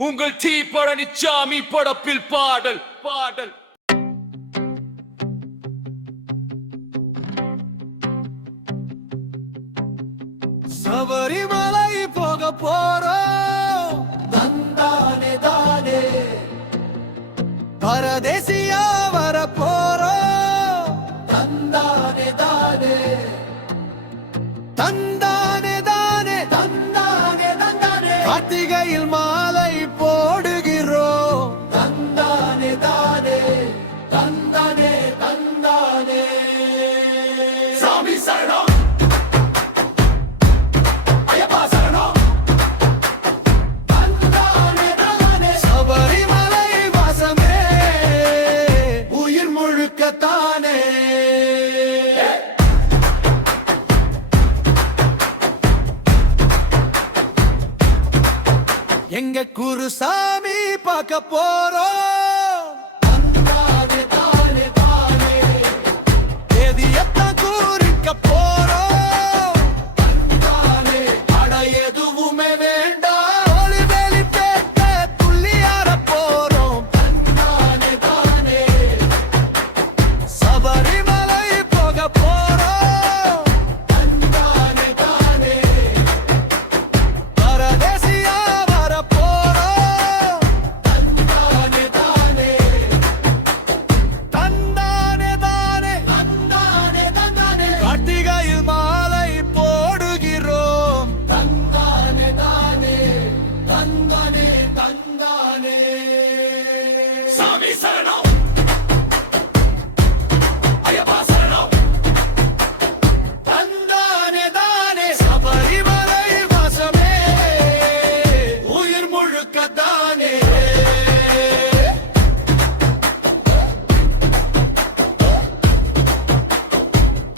உங்கள் டி பழனிச்சாமி படப்பில் பாடல் பாடல். சபரிமலை போக போறோம் தந்தானே தானே, பரதேசியா வர போறோம் தந்தானே தானே, தந்தானே தானே தந்தானே தந்தானே, கார்த்திகையில் மாலை போடுகிறோம் தந்தானே தானே தந்தானே தந்தானே. சாமி சரணம் எங்க குருசாமி பார்க்க போறோம் தந்தானே தானே தானே, எதியத்தான் குறிக்க போறோம் தந்தானே, அட எதுவுமே வேண்டாம் ஒளி வெளி பேட்ட துள்ளியார போறோம் தந்தானே தானே, சபரிமலை போக போறோம் தந்தானே தானே, பரதேசியா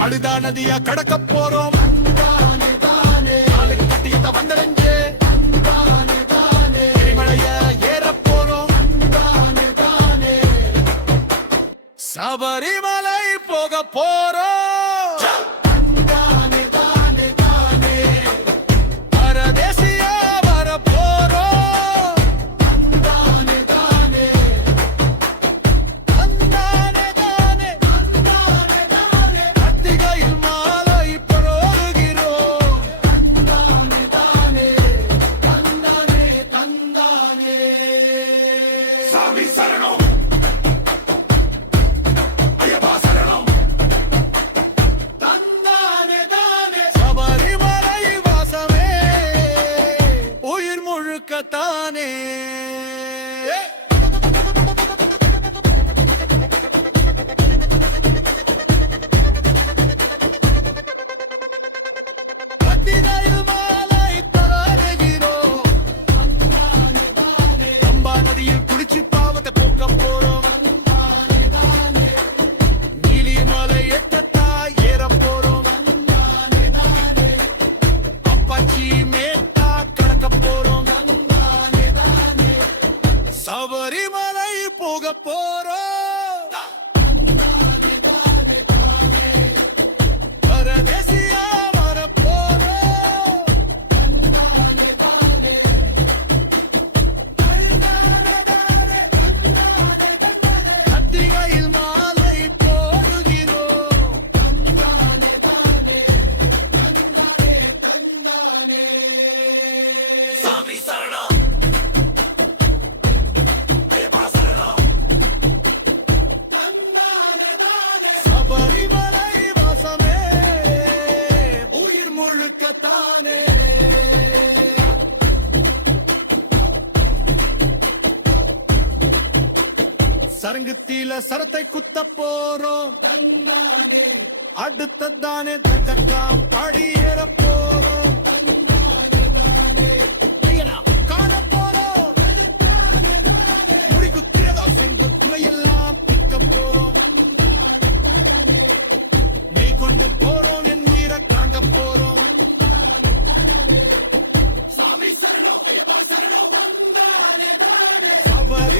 அழுதா நதியா கடக்க போறோம் வந்தடைஞ்சு மழைய ஏற போறோம் சபரிமலை போக போறோம் பரதேசியா வர போறோம் தந்தானே தானே கார்த்திகையில் மாலை போடுகிறோம் தந்தானே தந்தானே தந்தானே. சாமி சரணம் தானே. கத்திரையில் மாலை தருகிறோம் அம்பா நதியில் குளிச்சு பாவத்தை போக்க போறோம் நீலிமலை எட்டத்தா ஏற போறோம் அப்பாச்சி மேட்டா கடக்க போறோம் சபரிமலை போக போறோம் பரதேசியா வர போறோம் கத்திகையில் மாலை போடுகிறோம் தந்தானே. சாமி சரணம் சபரிமலை வாசமே உயிர் முழுக்கத்தானே. சரங்குத்தில சரத்தை குத்த போறோம் அடுத்ததானே தக்காம் பாடி ஏற போறோம் காண போறோம் முடிக்கு தேவா செங்கு குறையெல்லாம் பிக்க போறோம் கொண்டு போறோம் என் வீர காண்க போறோம் சாமி சரணம் சபரி